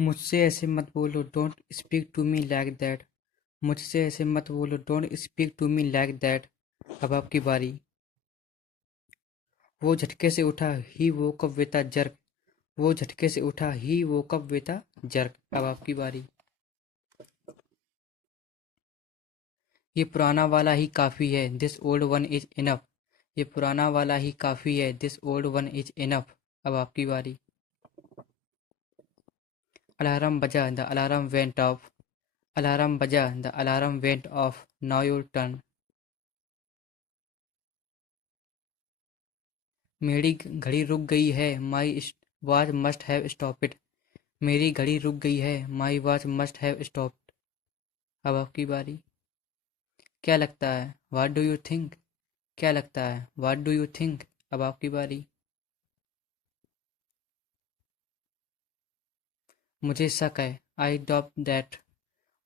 मुझसे ऐसे मत बोलो, don't speak to me like that. मुझसे ऐसे मत बोलो, don't speak to me like that. अब आपकी बारी। वो झटके से उठा, ही woke up with a jerk। वो झटके से उठा, ही woke up with a jerk। अब आपकी बारी। ये पुराना वाला ही काफी है, this old one is enough. ये पुराना वाला ही काफी है, this old one is enough. अब आपकी बारी। अलार्म बजा, the alarm went off. Alarm बजा, the alarm went off. Now your turn. मेरी घड़ी रुक गई है, my watch must have stop it. मेरी घड़ी रुक गई है, my watch must have stopped. अब आपकी बारी। क्या लगता है, व्हाट डू यू थिंक। क्या लगता है, व्हाट डू यू थिंक। अब आपकी बारी। मुझे शक है, आई डॉप दैट।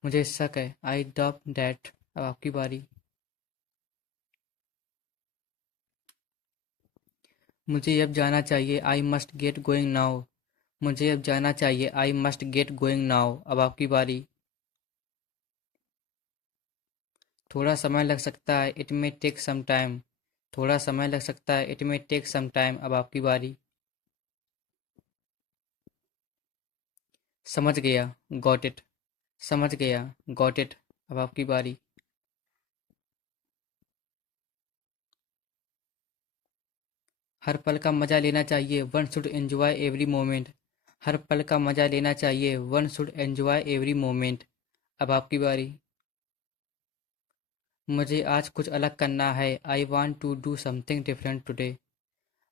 मुझे शक है, आई डॉप दैट। अब आपकी बारी। मुझे अब जाना चाहिए, I must get going now. मुझे अब जाना चाहिए, I must get going now. अब आपकी बारी। थोड़ा समय लग सकता है, it may take some time. थोड़ा समय लग सकता है, it may take some time. अब आपकी बारी। समझ गया, गॉट इट। समझ गया, गॉट इट। अब आपकी बारी। हर पल का मजा लेना चाहिए, one should enjoy every moment. हर पल का मजा लेना चाहिए, one should enjoy every moment. अब आपकी बारी। मुझे आज कुछ अलग करना है, I want to do something different today.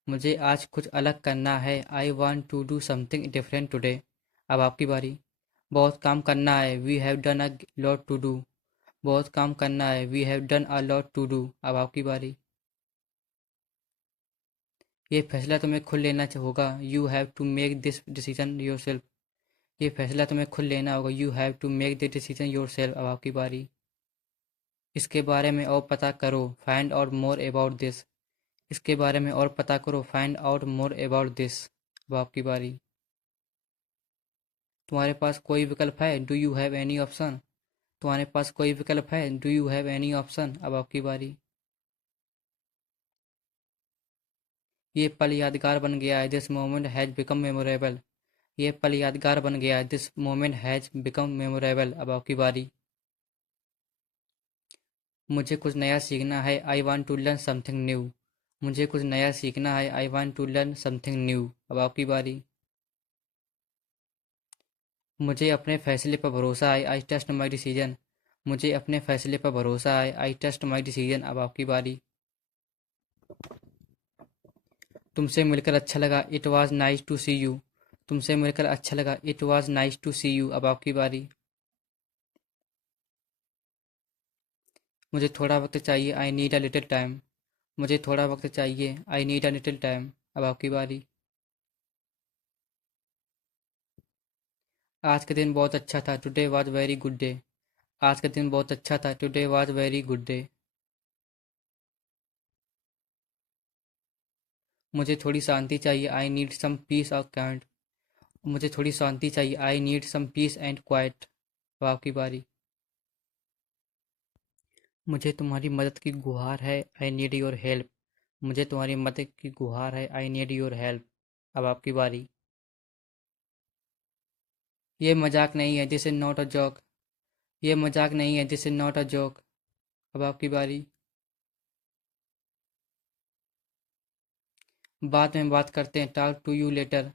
मुझे आज कुछ अलग करना है, I want to do something different today. अब आपकी बारी। बहुत काम करना है, we have done a lot to do. बहुत काम करना है, we have done a lot to do. अब आपकी बारी। ये फैसला तुम्हें खुद लेना होगा, you have to make this decision yourself. ये फैसला तुम्हें खुद लेना होगा, you have to make this decision yourself. अब आपकी बारी। इसके बारे में और पता करो, find out more about this. इसके बारे में और पता करो, find out more about this. अब आपकी बारी। तुम्हारे पास कोई विकल्प है, do you have any option. तुम्हारे पास कोई विकल्प है, do you have any option. अब आपकी बारी। ये पल यादगार बन गया है, this moment has become memorable. ये पल यादगार बन गया है, this moment has become memorable. अब आपकी बारी। मुझे कुछ नया सीखना है, I want to learn something new. मुझे कुछ नया सीखना है, I want to learn something new. अब आपकी बारी। मुझे अपने फैसले पर भरोसा है, आई ट्रस्ट माई डिसीजन। मुझे अपने फैसले पर भरोसा है, आई ट्रस्ट माई डिसीजन। अब आपकी बारी। तुमसे मिलकर अच्छा लगा, it was nice to see you. तुमसे मिलकर अच्छा लगा, it was nice to see you. अब आपकी बारी। मुझे थोड़ा वक्त चाहिए, I need a little time. मुझे थोड़ा वक्त चाहिए, I need a little time. अब आपकी बारी। आज का दिन बहुत अच्छा था, today was very good day. आज का दिन बहुत अच्छा था, today was very good day. मुझे थोड़ी शांति चाहिए, आई नीड सम पीस और क्वाइट। मुझे थोड़ी शांति चाहिए, I need some peace and quiet. अब आपकी बारी। मुझे तुम्हारी मदद की गुहार है, आई नीड योर हेल्प। मुझे तुम्हारी मदद की गुहार है, आई नीड योर हेल्प। अब आपकी बारी। ये मजाक नहीं है, this is not a joke. ये मजाक नहीं है, this is not a joke. अब आपकी बारी। बाद में बात करते हैं, टॉक टू यू लेटर।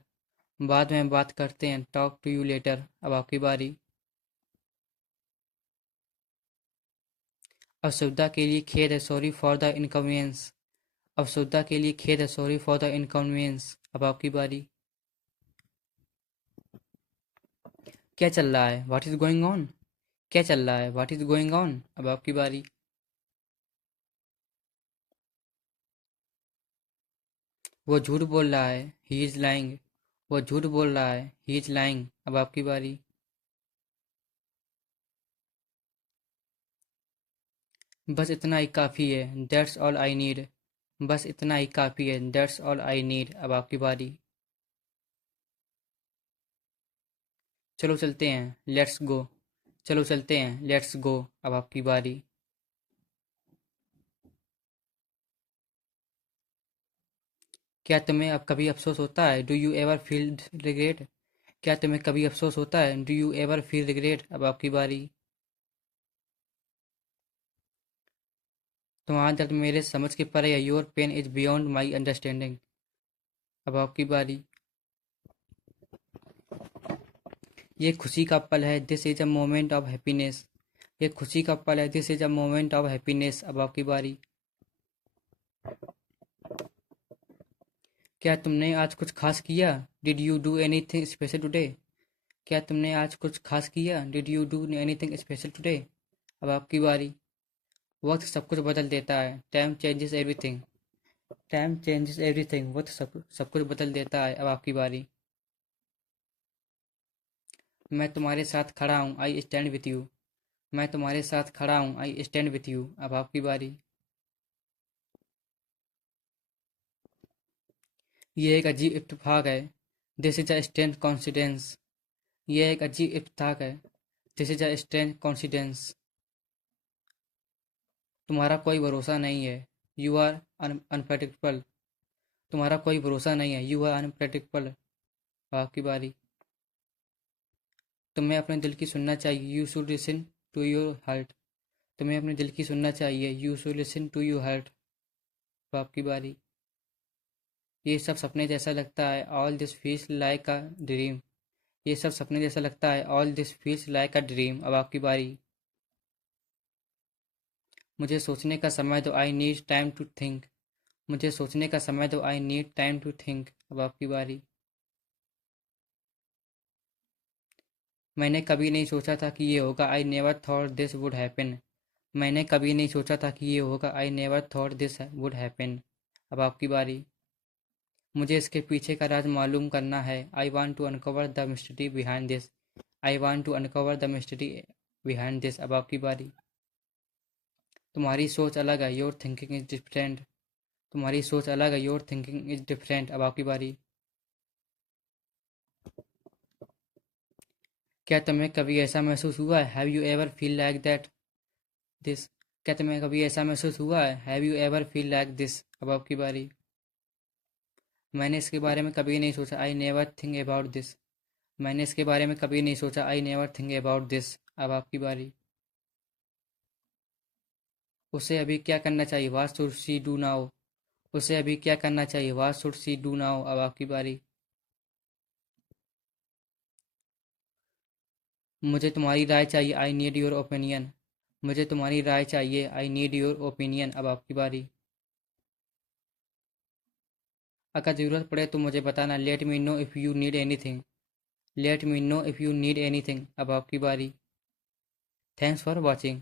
बाद में बात करते हैं, टॉक टू यू लेटर। अब आपकी बारी। असुविधा के लिए खेद है, सॉरी फॉर द इनकन्वीनियंस। असुविधा के लिए खेद है, सॉरी फॉर द इनकन्वीनियंस। अब आपकी बारी। क्या चल रहा है, व्हाट इज गोइंग ऑन। क्या चल रहा है, व्हाट इज गोइंग ऑन। अब आपकी बारी। वो झूठ बोल रहा है, ही इज लाइंग। वो झूठ बोल रहा है, ही इज लाइंग। अब आपकी बारी। बस इतना ही काफ़ी है, दैट्स ऑल आई नीड। बस इतना ही काफ़ी है, दैट्स ऑल आई नीड। अब आपकी बारी। चलो चलते हैं, लेट्स गो। चलो चलते हैं, लेट्स गो। अब आपकी बारी। क्या तुम्हें अब कभी अफसोस होता है? Do you ever feel regret? क्या तुम्हें कभी अफसोस होता है? Do you ever feel regret? अब आपकी बारी। तुम्हारा दर्द मेरे समझ के परे है। Your pain is beyond my understanding. अब आपकी बारी। ये खुशी का पल है, this is a moment of happiness. ये खुशी का पल है, this is a moment of happiness. अब आपकी बारी। क्या तुमने आज कुछ खास किया? Did you do anything special today? क्या तुमने आज कुछ खास किया? Did you do anything special today? अब आपकी बारी। वक्त सब कुछ बदल देता है। Time changes everything. Time changes everything. वक्त सब कुछ बदल देता है। अब आपकी बारी। मैं तुम्हारे साथ खड़ा हूँ, आई स्टैंड विथ यू। मैं तुम्हारे साथ खड़ा हूँ, आई स्टैंड विथ यू। अब आपकी बारी। ये एक अजीब इत्तेफाक है, this is a strange coincidence. ये एक अजीब इत्तेफाक है, this is a strange coincidence. तुम्हारा कोई भरोसा नहीं है, यू आर अनप्रडिक्टेबल। तुम्हारा कोई भरोसा नहीं है, यू आर अनप्रडिक्टेबल। आपकी बारी। तुम्हें अपने दिल की सुनना चाहिए, you should listen to your heart. तुम्हें अपने दिल की सुनना चाहिए, you should listen to your heart. आपकी बारी। ये सब सपने जैसा लगता है, all this feels like a dream. ये सब सपने जैसा लगता है, all this feels like a dream. अब आपकी बारी। मुझे सोचने का समय दो, I need time to think. मुझे सोचने का समय दो, I need time to think. अब आपकी बारी। मैंने कभी नहीं सोचा था कि ये होगा, I never thought this would happen. मैंने कभी नहीं सोचा था कि ये होगा, I never thought this would happen. अब आपकी बारी। मुझे इसके पीछे का राज मालूम करना है, I want to uncover the mystery behind this. I want to uncover the mystery behind this. अब आपकी बारी। तुम्हारी सोच अलग है, योर थिंकिंग इज डिफरेंट। तुम्हारी सोच अलग है, योर थिंकिंग इज डिफरेंट। अब आपकी बारी। क्या तुम्हें कभी ऐसा महसूस हुआ है? Have you ever feel like that this? क्या तुम्हें कभी ऐसा महसूस हुआ है? Have you ever feel like this? अब आपकी बारी। मैंने इसके बारे में कभी नहीं सोचा, I never think about this. मैंने इसके बारे में कभी नहीं सोचा, I never think about this. अब आपकी बारी। उसे अभी क्या करना चाहिए? What should she do now? उसे अभी क्या करना चाहिए? What should she do now? अब आपकी बारी। मुझे तुम्हारी राय चाहिए, आई नीड योर ओपिनियन। मुझे तुम्हारी राय चाहिए, आई नीड योर ओपिनियन। अब आपकी बारी। अगर ज़रूरत पड़े तो मुझे बताना, let me know if you need anything. Let me know if you need anything. अब आपकी बारी। Thanks for watching.